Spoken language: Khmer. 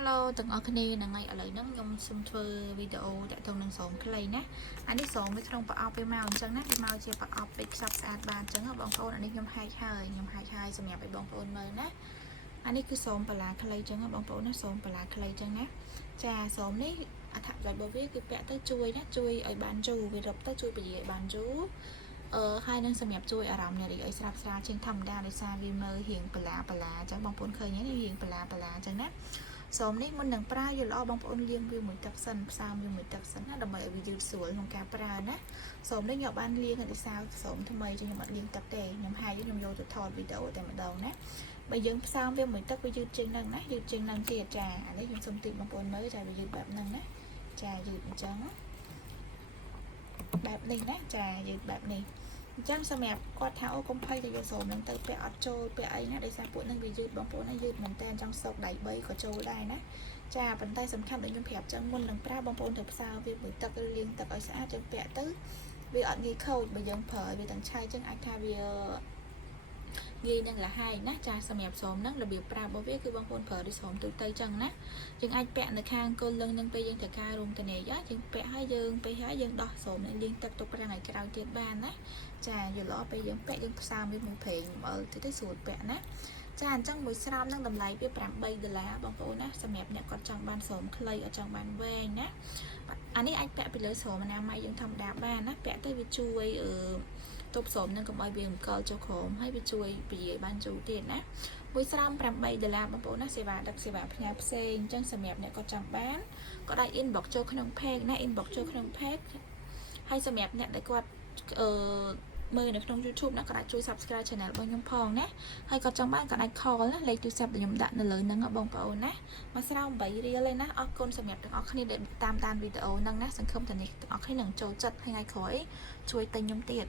Hello, từng ở kênh là ngày ở lại nắng nhung xung phơi video tại thôn nông sổm cái này nè. Anh đi sổm với không bảo với màu chân nè, màu chia bảo với sắp ad bàn chân ở bóng phone anh đi nhung hai xem nhà với bóng phone mới nè. Anh đi cứ sổm bà lá cái chân ở bóng phone nó sổm bà lá cái chân nè. Trà sổm đấy thạm rồi bố viết cái vẽ tới chui nè, chui ở bàn chú về rập tới chui bị ở bàn chú. Hai nâng xem nhập chui ở rộng này thì ở sạp xa trên thầm đa để xa vì mơ hiện bà lá chẳng bóng phone khơi nhé hiện bà lá chân nè. Sớmនេះមុននឹងប្រើយកល្អបងប្អូនលាងវាមួយទឹកសិនផ្សាមវាមួយទឹកសិនណាដើម្បីឲ្យវាយឺតស្រួលក្នុងការប្រើណាសូមនេះខ្ញុំបានលាងឲ្យសាវសូមថ្មីchứខ្ញុំអត់លាងទឹកទេខ្ញុំហាយខ្ញុំយកទៅថតវីដេអូតែម្ដងណាបើយើងផ្សាមវាមួយទឹកវាយឺតជាងហ្នឹងណាយឺតជាងហ្នឹងទៀតចាអានេះខ្ញុំសូមតិចបងប្អូនមើលចាវាយឺតបែបហ្នឹងណាចាយឺតអញ្ចឹងបែបនេះណាចាយឺតបែបនេះអញ្ចឹងសម្រាប់គាត់ថាអូកុំភ័យតែយកសូមនឹងទៅពាក់អត់ចូលពាក់អីណាដោយសារពួកនឹងវាយឺតបងប្អូនណាយឺតមែនតើអញ្ចឹងសោកដៃ3ក៏ចូលដែរណាចាប៉ុន្តែសំខាន់ដូចខ្ញុំប្រាប់ចឹងមុននឹងប្រើបងប្អូនត្រូវផ្សារវាមួយទឹកឬលាងទឹកឲ្យស្អាតចឹងពាក់ទៅវាអត់ងាយខូចបើយើងប្រើវាទាំងឆៃចឹងអាចថាវាងាយនឹងលហើយណាចាសម្រាប់សូមហ្នឹងរបៀបប្រើរបស់វាគឺបងប្អូនប្រើដូចសូមទូទៅចឹងណាយើងអាចពាក់នៅខាងគល់លឹងនឹងពេលយើងត្រូវការរួមតនេយយើងពាក់ឲ្យយើងពេលហើយយើងដោះសូមនឹងលាងទឹកទុកប្រាំងឲ្យក្រោយទៀតបានណាចាយល់ល្អពេលយើងពាក់យើងផ្សារវាមួយព្រេងទៅស្រួលពាក់ណាចាអញ្ចឹងមួយស្រោមនឹងតម្លៃវា$8បងប្អូនណាសម្រាប់អ្នកគាត់ចង់បានសូមខ្លីអត់ចង់បានវែងណាអានេះអាចពាក់ពីលើសូមអនាម័យយើងធម្មតាបានណាពាក់ទៅវាជួយទប់សូមនឹងកុំឲ្យវាអង្គចូលក្រោមហើយវាជួយពជាបានជូរទៀតណាមួយស្រោម$8បងប្អូនណាសេវាដឹកសេវាផ្ញើផ្សេងអញ្ចឹងសម្រាប់អ្នកគាត់ចង់បានក៏ដាក់ inbox ចូលក្នុង page ណា inbox ចូលក្នុង page ហើយសម្រាប់អ្នកដែលគាត់មើលនៅក្នុង YouTube ណាក៏អាចជួយ Subscribe Channel របស់ខ្ញុំផងណាហើយក៏ចង់បានក៏អាច call ណាលេខទូរស័ព្ទដែលខ្ញុំដាក់នៅលើហ្នឹងបងប្អូនណាមកស្រោម8រៀលឯណាអរគុណសម្រាប់ទាំងអស់គ្នាដែលតាមដានវីដេអូហ្នឹងណាសង្ឃឹមថាអ្នកទាំងអស់គ្នានឹងចូលចិត្តថ្ងៃក្រោយជួយទិញខ្ញុំទៀត